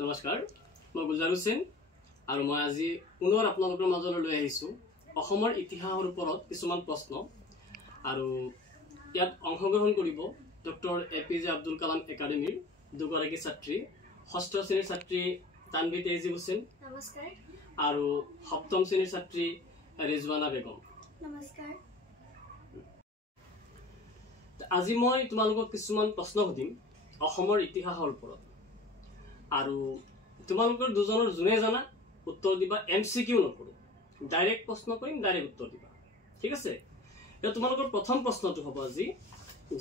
নমস্কাৰ মই গুলজাৰ হুছেইন আৰু মই আজি পুনৰ আপোনালোকৰ মাজলৈ লৈ আহিছো অসমৰ ইতিহাসৰ ওপৰত কিছুমান প্ৰশ্ন আৰু ইয়াত অংশগ্ৰহণ কৰিব ডক্টৰ এপিজে আব্দুল কালাম একাডেমীৰ দুগৰাকী ছাত্ৰী ষষ্ঠ শ্ৰেণীৰ ছাত্ৰী তানভি তেজি হুছেইন নমস্কাৰ আৰু সপ্তম শ্ৰেণীৰ ছাত্ৰী ৰিজৱানা বেগম নমস্কাৰ আজি মই তোমালোকক কিছুমান প্ৰশ্ন সুধিম অসমৰ ইতিহাসৰ ওপৰত আৰু তোমালোকৰ দুজনৰ জুনে জানা উত্তৰ দিবা এমসিকিউ নকৰো ডাইৰেক্ট প্ৰশ্ন কৰিম ডাইৰেক্ট উত্তৰ দিবা ঠিক আছে এতিয়া তোমালোকৰ প্ৰথম প্ৰশ্নটো হ'ব আজি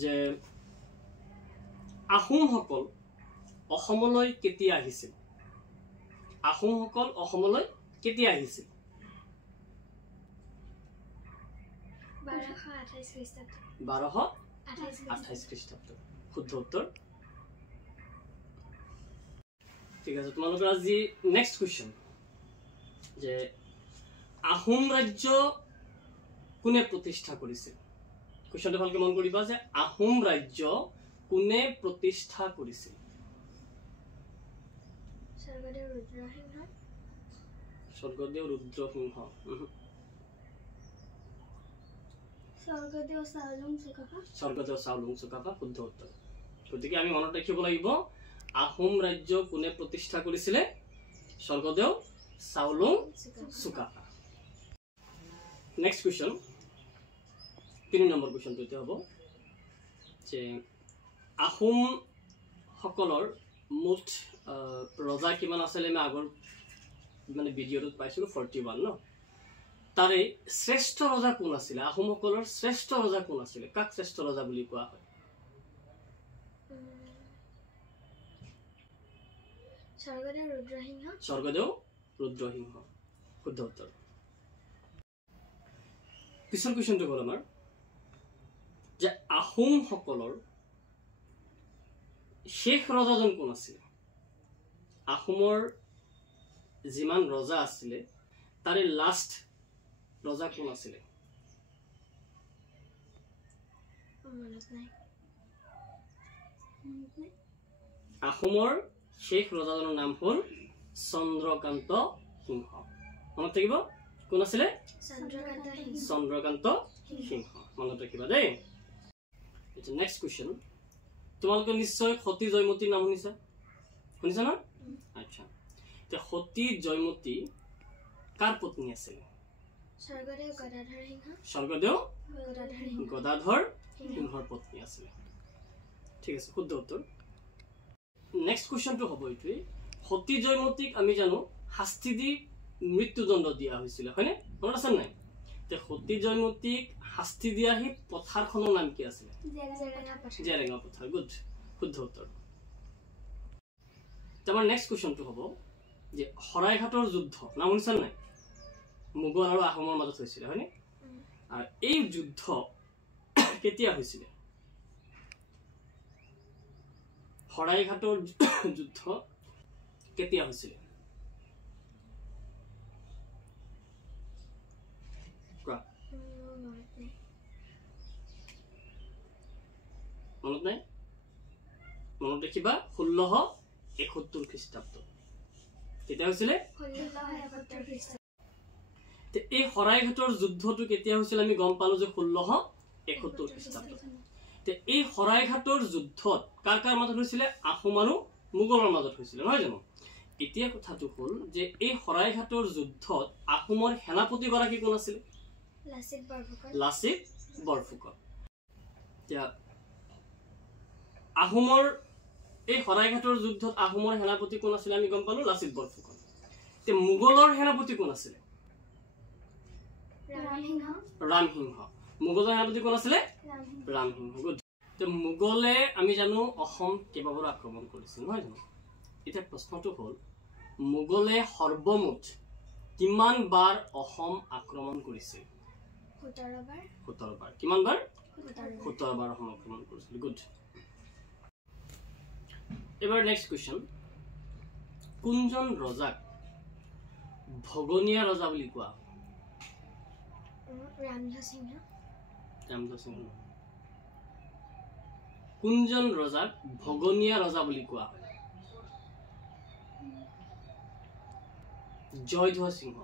যে আহোমসকল অসমলৈ কেতিয়া আহিছিল আহোমসকল অসমলৈ কেতিয়া আহিছিল 1228 খ্ৰীষ্টাব্দ 1228 খ্ৰীষ্টাব্দ শুদ্ধ উত্তৰ ঠিক আছে তোমালোকৰ আজি নেক্সট কোৱেশ্চন যে আহোম ৰাজ্য কোনে প্ৰতিষ্ঠা কৰিছিল কোৱেশ্চনটো ভালকৈ মন কৰিবা যে আহোম ৰাজ্য কোনে প্ৰতিষ্ঠা কৰিছিল স্বৰ্গদেউ ৰুদ্ৰসিংহ স্বৰ্গদেউ চাওলুং চুকাফা শুদ্ধ উত্তৰ গতিকে আমি মনত ৰাখিব লাগিব আহোম ৰাজ্য কোনে প্ৰতিষ্ঠা কৰিছিলে Swargadeo Chaolung Sukaphaa next question 3 number কোৱেশ্চনটো এতিয়া হ'ব যে আহোম সকলৰ মুঠ ৰজা কিমান আছিল আমি আগৰ মানে ভিডিঅ'টোত পাইছিলো 41 ন তাৰে শ্ৰেষ্ঠ ৰজা কোন আছিল আহোম সকলৰ শ্ৰেষ্ঠ ৰজা কোন আছিল কাক শ্ৰেষ্ঠ ৰজা বুলি কোৱা হয় স্বৰ্গদেউ ৰুদ্ৰসিংহ শুদ্ধ উত্তৰ পিছৰ কোৱেশ্চনটো হ'ল আমাৰ যে আহোম সকলৰ শেষ ৰজাজন কোন আছিল আহোমৰ যিমান ৰজা আছিলে তাৰে লাষ্ট ৰজা কোন আছিলে আহোমৰ শেষ ৰজাজনৰ নাম হ'ল চন্দ্ৰকান্ত সিংহ মনত থাকিব কোন আছিলে চন্দ্ৰকান্ত সিংহ মনত ৰাখিবা দেই এটা নেক্সট কোৱেশ্চন তোমালোকে নিশ্চয় সতী জয়মতীৰ নাম শুনিছা না আচ্ছা তে সতী জয়মতী কাৰ পত্নী আছিল স্বৰ্গদেউ গদাধৰ সিংহৰ পত্নী আছিল ঠিক আছে শুদ্ধ উত্তৰ নেক্সট কোৱেশ্চনটো হ'ব এইটোৱে সতী জয়মতীক আমি জানো শাস্তি দি মৃত্যুদণ্ড দিয়া হৈছিল হয়নে মনত আছে নাই তে সতী জয়মতীক শাস্তি দিয়া হি পথাৰখনৰ নাম কি আছিল জেৰেঙা পথাৰ গুড শুদ্ধ উত্তৰ আমাৰ নেক্সট কোৱেশ্চনটো হ'ব যে শৰাইঘাটৰ যুদ্ধ নাম শুনিছা নাই মোগল আৰু আহোমৰ মাজত হৈছিল হয়নে আৰু এই যুদ্ধ কেতিয়া হৈছিল শৰাইঘাটৰ যুদ্ধ কেতিয়া হৈছিল মনত নাই মনত ৰাখিবা 1671 খ্ৰীষ্টাব্দ কেতিয়া হৈছিলে এই শৰাইঘাটৰ যুদ্ধটো কেতিয়া হৈছিল আমি গম পালো যে 1671 খ্ৰীষ্টাব্দ এই শৰাইঘাটৰ যুদ্ধত কাৰ কাৰ মাজত হৈছিলে আহোম আৰু মোগলৰ মাজত হৈছিলে নহয় জানো এতিয়া কথাটো হ'ল যে এই শৰাইঘাটৰ যুদ্ধত আহোমৰ সেনাপতি গৰাকী কোন আছিল লাচিত বৰফুকন এতিয়া আহোমৰ এই শৰাইঘাটৰ যুদ্ধত আহোমৰ সেনাপতি কোন আছিল আমি গম পালো লাচিত বৰফুকন তে মোগলৰ সেনাপতি কোন আছিল ৰামসিংহ মোগলৰ সেনাপতি কোন আছিল ৰামসিংহ গুড তে মোগলে আমি জানো অসম কেইবাবাৰ আক্ৰমণ কৰিছিল নহয় জানো এতিয়া প্ৰশ্নটো হ'ল মোগলে সৰ্বমুঠ কিমান বাৰ অসম আক্ৰমণ কৰিছিল 17 বাৰ কিমান বাৰ 17 বাৰ অসম আক্ৰমণ কৰিছিল গুড এবাৰ নেক্সট কোৱেশ্চন কোনজন ৰজাক ভগনীয়া ৰজা বুলি কোৱা ৰামধৰ সিংহ কোনজন ৰজাক ভগনীয়া ৰজা বুলি কোৱা হয় জয়ধ্বজ সিংহ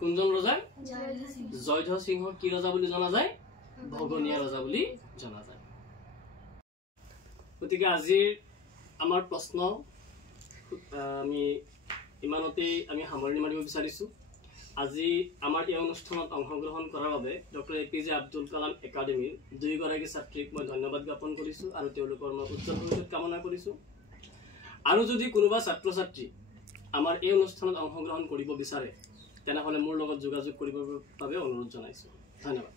কোনজন ৰজা জয়ধ্বজ সিংহ কি ৰজা বুলি জনা যায় ভগনীয়া ৰজা বুলি জনা যায় গতিকে আজিৰ আমাৰ প্ৰশ্ন আমি ইমানতে আমি সামৰণি মাৰিব বিচাৰিছো আজি আমাৰ এই অনুষ্ঠানত অংশগ্ৰহণ কৰাৰ বাবে ডক্টৰ এপিজে আব্দুল কালাম একাডেমীৰ দুইগৰাকী ছাত্ৰীক মই ধন্যবাদ জ্ঞাপন কৰিছো আৰু তেওঁলোকৰ মই উজ্জ্বল ভৱিষ্যত কামনা কৰিছো আৰু যদি কোনোবা ছাত্ৰ ছাত্ৰী আমাৰ এই অনুষ্ঠানত অংশগ্ৰহণ কৰিব বিচাৰে তেনেহলে মোৰ লগত যোগাযোগ কৰিবৰ বাবে অনুৰোধ জনাইছো ধন্যবাদ